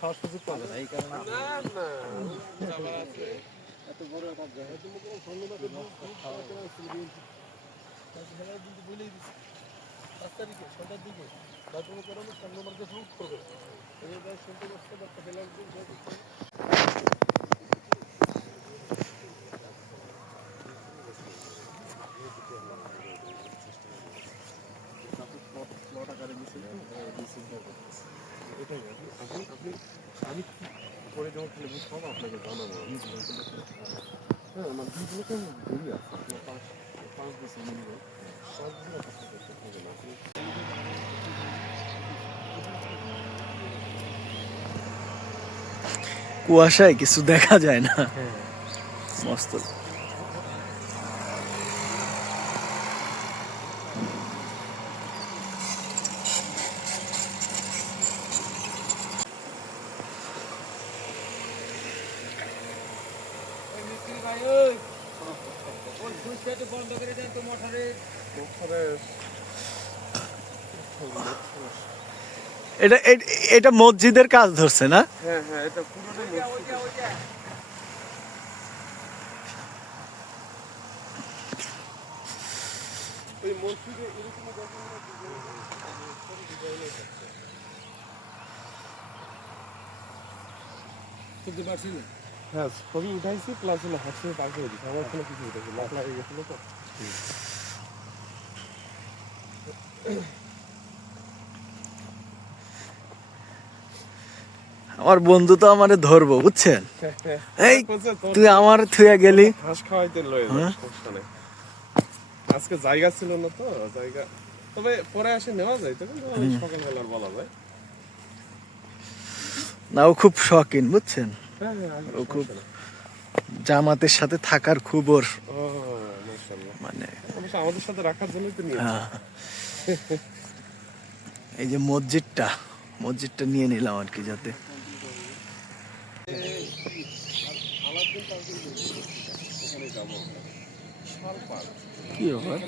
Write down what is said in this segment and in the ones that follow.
খাওয়ার সুযোগ পাবে না, এই কারণে এত বড় একটা বলেই দিচ্ছি 5 তারিখে সন্ধ্যার দিকে বাথরুমে করানো সামনে আমার কাছে উঠ করবে শুনতে পাচ্ছে বাচ্চা ফেলার আমি পরে যখন খেলে সব আপনাকে জানাবো। হ্যাঁ আমার দুইগুলো তো ঘুরি আছে আপনার 5 বছর মিনিমাম 5 বছর আপনার করতে হবে না আপনি কুয়াশায় কিছু দেখা যায় না। মস্ত বন্ধ করে দেন তো মোটরে এটা এটা মসজিদের কাজ ধরছে না? হ্যাঁ হ্যাঁ এটা পুরোটাই ওই মসজিদে এরকম করতে পারছি না। হ্যাঁ ছবি উঠাইছি প্লাস হলো হাসিয়ে পার করে দিচ্ছি আমার কোনো কিছু উঠেছি লাখ লাগে গেছিলো তো। আমার বন্ধু তো আমারে ধরবো বুঝছেন, এই তুই আমার থুয়া গেলি ঘাস খাওয়াইতে লয়ে আজকে জায়গা ছিল না তো জায়গা, তবে পরে আসে নেওয়া যায় তো কিন্তু সকালবেলার বলা যায় না। ও খুব শখিন বুঝছেন, হ্যাঁ ও খুব জামাতের সাথে থাকার খুব ওর মানে আমাদের সাথে রাখার জন্যই তো নিয়ে এই যে মসজিদটা নিয়ে নিলাম আর কি, যাতে কি ব্যাপার।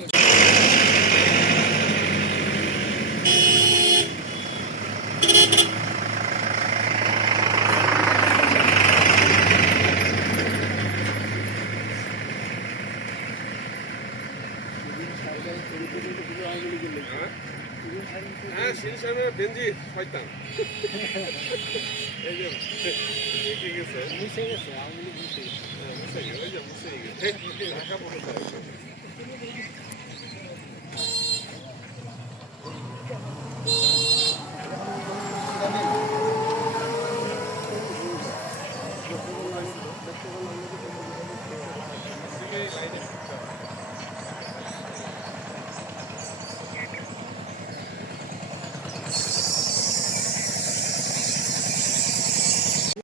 হ্যাঁ শিলসামে বেঞ্জি শয়তান এই যে ঠিক গেছে মুছে গেছে আঙুলি মুছে গেছে মুছে গেছে ওই যে মুছে গেছে ঢাকা পড়ে যায় লাইনে